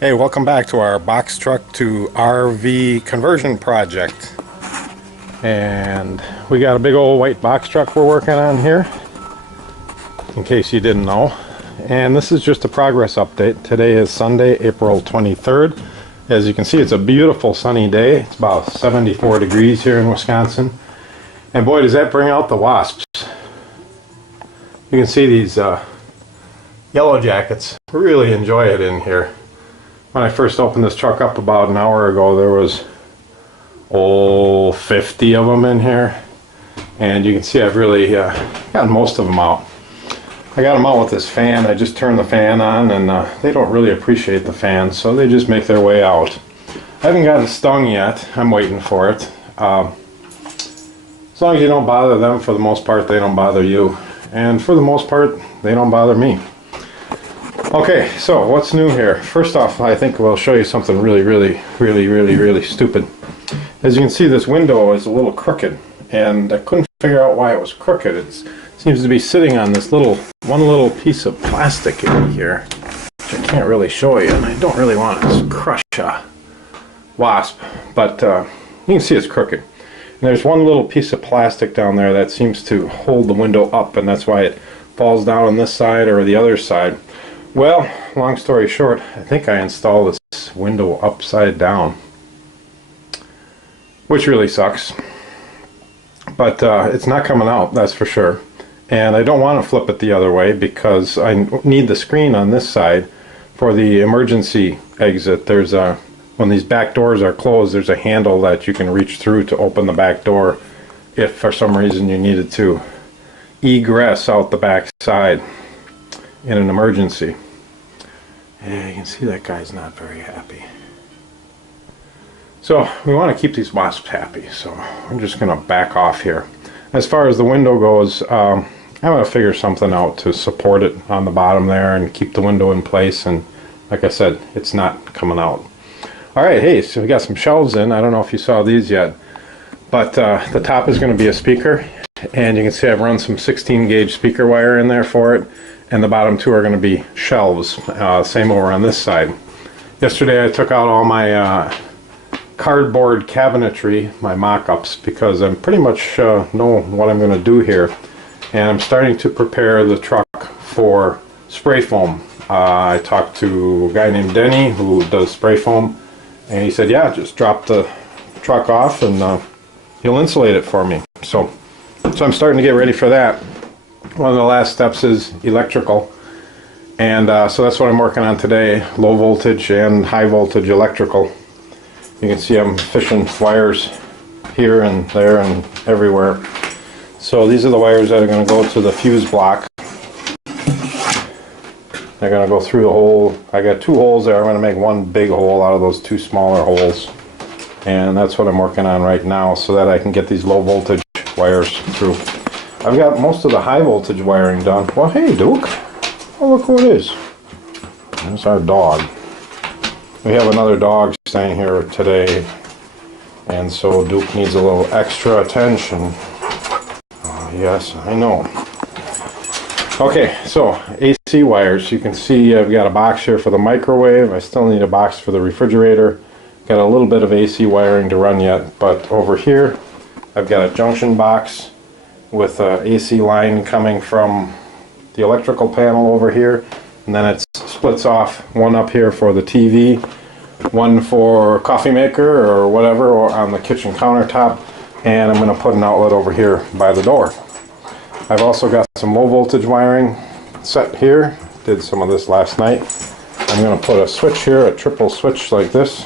Hey, welcome back to our box truck to RV conversion project. And we got a big old white box truck we're working on here, in case you didn't know. And this is just a progress update. Today is Sunday, April 23rd. As you can see, it's a beautiful sunny day. It's about 74 degrees here in Wisconsin. And boy, does that bring out the wasps. You can see these yellow jackets really enjoy it in here. When I first opened this truck up about an hour ago, there was 50 of them in here, and you can see I've really gotten most of them out. I got them out with this fan. I just turned the fan on, and they don't really appreciate the fan, so they just make their way out. I haven't gotten stung yet. I'm waiting for it. As long as you don't bother them, for the most part they don't bother you, and for the most part they don't bother me. Okay, so what's new here? First off, I think we'll show you something really stupid. As you can see, this window is a little crooked, and I couldn't figure out why it was crooked. It seems to be sitting on this one little piece of plastic in here, which I can't really show you, and I don't really want to crush a wasp, but you can see it's crooked. And there's one little piece of plastic down there that seems to hold the window up, and that's why it falls down on this side or the other side. Well, long story short, I think I installed this window upside down, which really sucks, but it's not coming out, that's for sure. And I don't want to flip it the other way because I need the screen on this side for the emergency exit. There's when these back doors are closed, there's a handle that you can reach through to open the back door if for some reason you needed to egress out the back side in an emergency. Yeah, you can see that guy's not very happy. So we want to keep these wasps happy, so I'm just going to back off here. As far as the window goes, I'm going to figure something out to support it on the bottom there and keep the window in place, and like I said, it's not coming out. Alright, hey, so we got some shelves in. I don't know if you saw these yet, but the top is going to be a speaker, and you can see I've run some 16 gauge speaker wire in there for it, and the bottom two are going to be shelves. Same over on this side. Yesterday I took out all my cardboard cabinetry, my mock-ups, because I'm pretty much know what I'm going to do here, and I'm starting to prepare the truck for spray foam. I talked to a guy named Denny who does spray foam, and he said, yeah, just drop the truck off and he'll insulate it for me. So I'm starting to get ready for that. One of the last steps is electrical, and so that's what I'm working on today, low voltage and high voltage electrical. You can see I'm fishing wires here and there and everywhere. So these are the wires that are going to go to the fuse block. They're going to go through the hole. I got two holes there. I'm going to make one big hole out of those two smaller holes, and that's what I'm working on right now so that I can get these low voltage wires through. I've got most of the high voltage wiring done. Well, hey, Duke. Oh, look who it is. There's our dog. We have another dog staying here today, and so Duke needs a little extra attention. Oh, yes, I know. Okay, so AC wires. You can see I've got a box here for the microwave. I still need a box for the refrigerator. Got a little bit of AC wiring to run yet, but over here I've got a junction box with a AC line coming from the electrical panel over here, and then it splits off, one up here for the TV, one for coffee maker or whatever, or on the kitchen countertop, and I'm going to put an outlet over here by the door. I've also got some low voltage wiring set here. Did some of this last night. I'm going to put a switch here, a triple switch like this,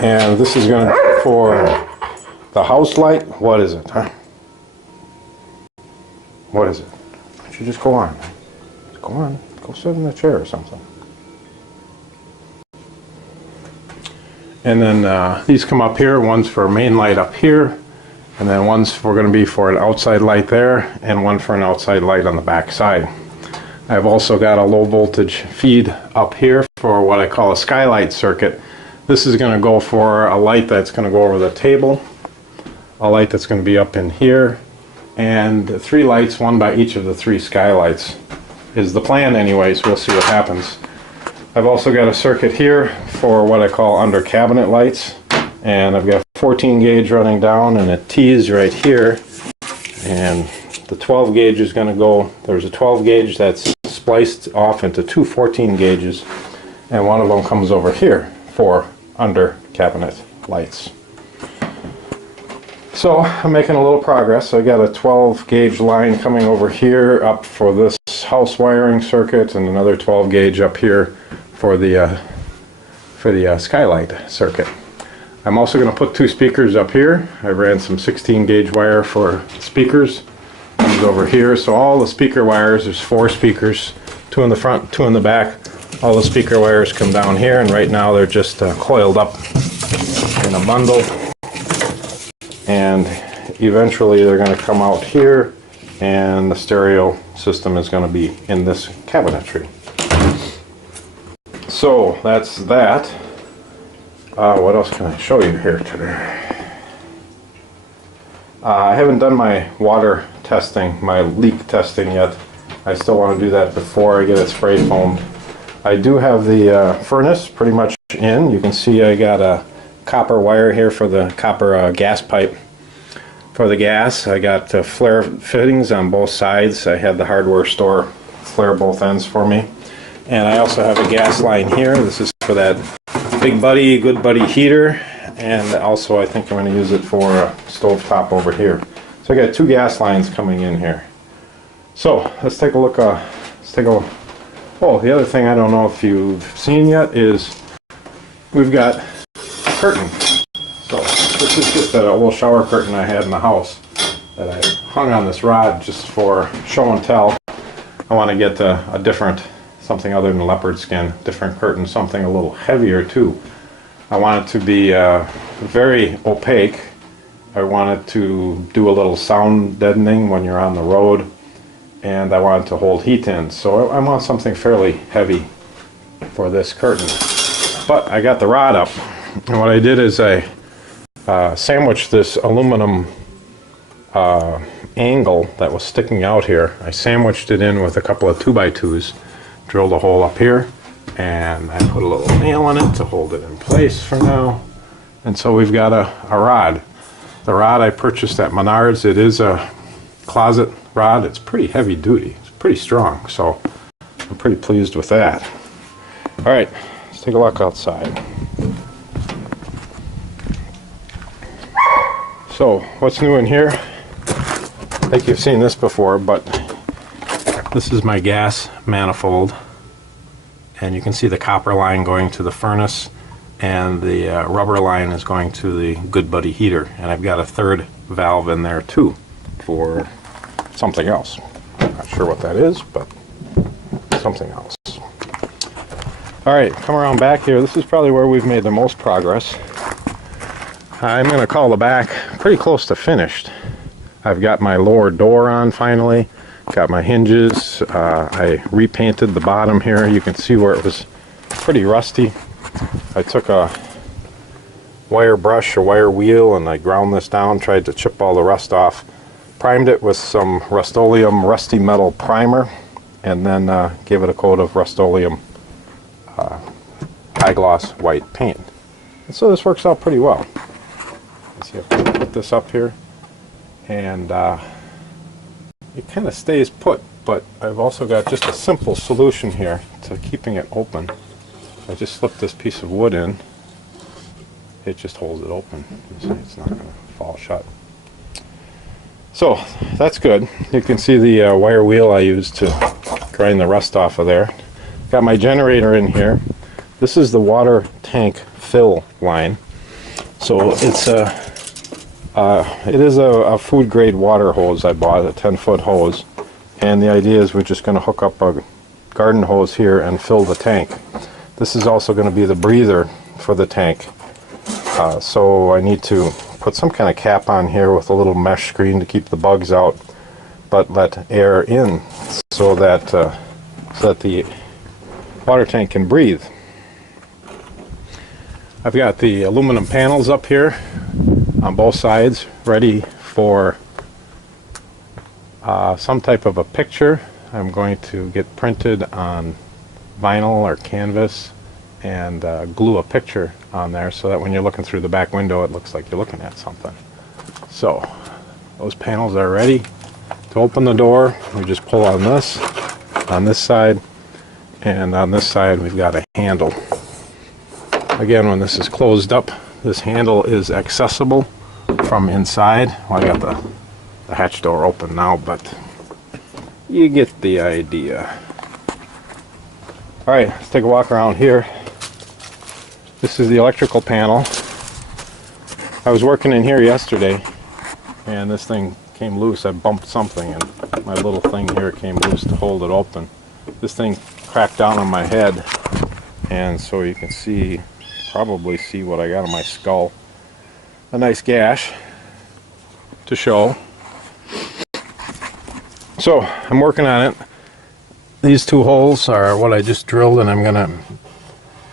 and this is going to for the house light. What is it, huh? What is it? Why don't you just go on? Go on. Go sit in the chair or something. And then these come up here. One's for main light up here, and then one's going to be for an outside light there, and one for an outside light on the back side. I've also got a low voltage feed up here for what I call a skylight circuit. This is going to go for a light that's going to go over the table, a light that's going to be up in here, and 3 lights, one by each of the 3 skylights is the plan anyways. We'll see what happens. I've also got a circuit here for what I call under cabinet lights, and I've got 14 gauge running down and a tease right here, and the 12 gauge is going to go, there's a 12 gauge that's spliced off into two 14 gauges, and one of them comes over here for under cabinet lights. So I'm making a little progress. I got a 12 gauge line coming over here up for this house wiring circuit, and another 12 gauge up here for the skylight circuit. I'm also going to put two speakers up here. I ran some 16 gauge wire for speakers. Comes over here. So all the speaker wires, there's 4 speakers, 2 in the front, 2 in the back. All the speaker wires come down here, and right now they're just coiled up in a bundle. And eventually they're going to come out here, and the stereo system is going to be in this cabinetry. So that's that. What else can I show you here today? I haven't done my water testing, my leak testing yet. I still want to do that before I get it spray foamed. I do have the furnace pretty much in. You can see I got a copper wire here for the copper gas pipe for the gas. I got flare fittings on both sides. I had the hardware store flare both ends for me. And I also have a gas line here. This is for that Big Buddy, Good Buddy heater. And also I think I'm going to use it for a stove top over here. So I got 2 gas lines coming in here. So let's take a look. Oh, the other thing I don't know if you've seen yet is we've got curtains. So this is just a little shower curtain I had in the house that I hung on this rod just for show and tell. I want to get a different, something other than leopard skin, different curtain, something a little heavier too. I want it to be very opaque. I want it to do a little sound deadening when you're on the road, and I want it to hold heat in. So I want something fairly heavy for this curtain. But I got the rod up, and what I did is I sandwiched this aluminum angle that was sticking out here. I sandwiched it in with a couple of 2x2s, drilled a hole up here, and I put a little nail in it to hold it in place for now. And so we've got a rod. The rod I purchased at Menards, it is a closet rod. It's pretty heavy duty. It's pretty strong, so I'm pretty pleased with that. All right, let's take a look outside. So what's new in here? I think you've seen this before, but this is my gas manifold, and you can see the copper line going to the furnace, and the rubber line is going to the Good Buddy heater, and I've got a third valve in there too for something else. Not sure what that is, but something else. All right, come around back here. This is probably where we've made the most progress. I'm going to call the back pretty close to finished. I've got my lower door on finally, got my hinges. I repainted the bottom here. You can see where it was pretty rusty. I took a wire brush, a wire wheel, and I ground this down, tried to chip all the rust off. Primed it with some Rust-Oleum Rusty Metal Primer, and then gave it a coat of Rust-Oleum high gloss white paint. And so this works out pretty well. Let's see if I can put this up here, and it kind of stays put, but I've also got just a simple solution here to keeping it open. I just slip this piece of wood in, it just holds it open. You see, it's not going to fall shut. So that's good. You can see the wire wheel I used to grind the rust off of there. Got my generator in here. This is the water tank fill line. So it's it is a food grade water hose I bought, a 10-foot hose. And the idea is we're just going to hook up a garden hose here and fill the tank. This is also going to be the breather for the tank. So I need to put some kind of cap on here with a little mesh screen to keep the bugs out, but let air in so that the water tank can breathe. I've got the aluminum panels up here on both sides ready for some type of a picture I'm going to get printed on vinyl or canvas and glue a picture on there so that when you're looking through the back window it looks like you're looking at something. So those panels are ready. To open the door, we just pull on this side, and on this side we've got a handle. Again, when this is closed up, this handle is accessible from inside. Well, I got the hatch door open now, but you get the idea. Alright, let's take a walk around here. This is the electrical panel. I was working in here yesterday and this thing came loose. I bumped something and my little thing here came loose to hold it open. This thing cracked down on my head, and so you can see, probably see what I got on my skull. A nice gash to show. So I'm working on it. These two holes are what I just drilled, and I'm gonna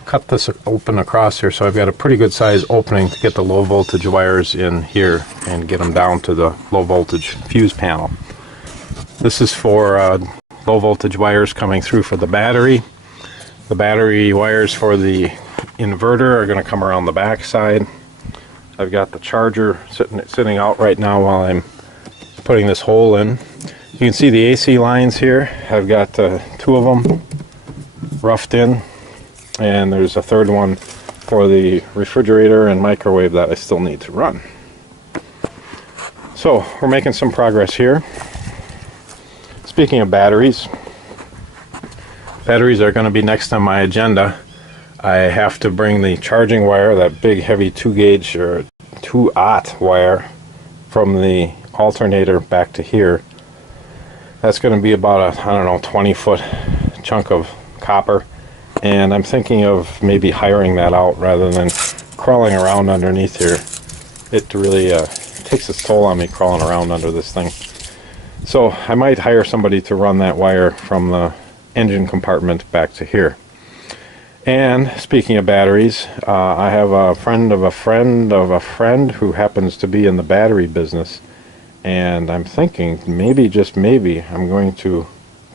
cut this open across here, so I've got a pretty good size opening to get the low voltage wires in here and get them down to the low voltage fuse panel. This is for low voltage wires coming through for the battery. The battery wires for the inverter are going to come around the back side. I've got the charger sitting out right now while I'm putting this hole in. You can see the AC lines here. I've got two of them roughed in, and there's a third one for the refrigerator and microwave that I still need to run. So we're making some progress here. Speaking of batteries, batteries are going to be next on my agenda. I have to bring the charging wire, that big heavy 2-gauge or 2-aught wire, from the alternator back to here. That's going to be about a, I don't know, 20-foot chunk of copper, and I'm thinking of maybe hiring that out rather than crawling around underneath here. It really takes its toll on me crawling around under this thing. So I might hire somebody to run that wire from the engine compartment back to here. And speaking of batteries, I have a friend of a friend of a friend who happens to be in the battery business, and I'm thinking maybe, just maybe, I'm going to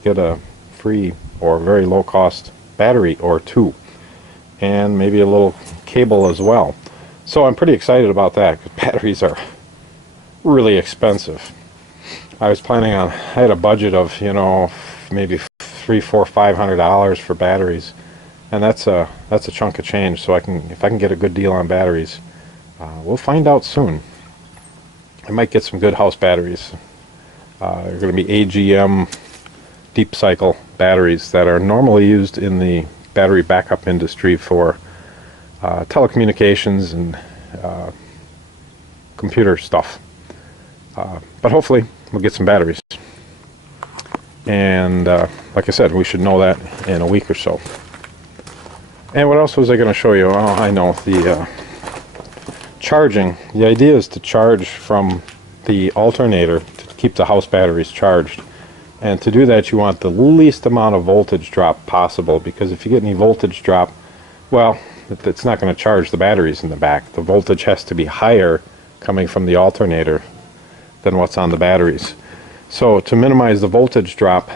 get a free or very low cost battery or two, and maybe a little cable as well. So I'm pretty excited about that, because batteries are really expensive. I was planning on, I had a budget of, you know, maybe $300, $400, $500 for batteries, and that's a chunk of change. So if I can get a good deal on batteries, we'll find out soon. I might get some good house batteries. They're going to be AGM deep cycle batteries that are normally used in the battery backup industry for telecommunications and computer stuff. But hopefully we'll get some batteries. And like I said, we should know that in a week or so. And what else was I going to show you? Oh, I know, the charging. The idea is to charge from the alternator to keep the house batteries charged. And to do that, you want the least amount of voltage drop possible, because if you get any voltage drop, well, it's not going to charge the batteries in the back. The voltage has to be higher coming from the alternator than what's on the batteries. So to minimize the voltage drop,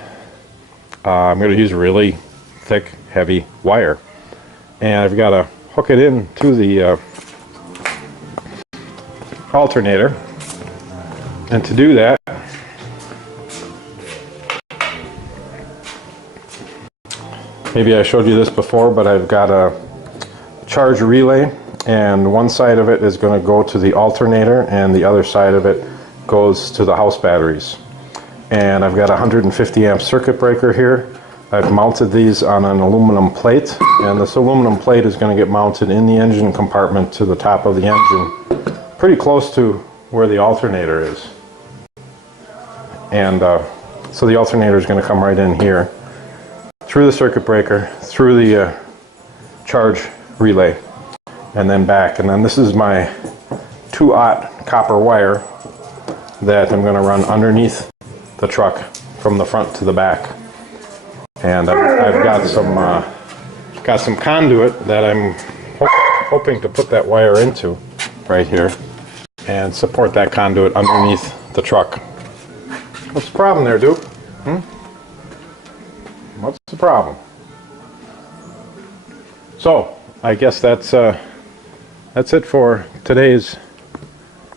I'm going to use really thick, heavy wire. And I've got to hook it into the alternator. And to do that, maybe I showed you this before, but I've got a charge relay, and one side of it is going to go to the alternator and the other side of it goes to the house batteries. And I've got a 150 amp circuit breaker here. I've mounted these on an aluminum plate, and this aluminum plate is going to get mounted in the engine compartment to the top of the engine, pretty close to where the alternator is. And so the alternator is going to come right in here, through the circuit breaker, through the charge relay, and then back. And then this is my 2-aught copper wire that I'm going to run underneath the truck from the front to the back. And I've got some conduit that I'm hoping to put that wire into right here and support that conduit underneath the truck. What's the problem there, Duke? What's the problem? So I guess that's it for today's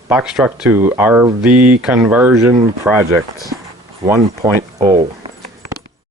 box truck to RV conversion project 1.0.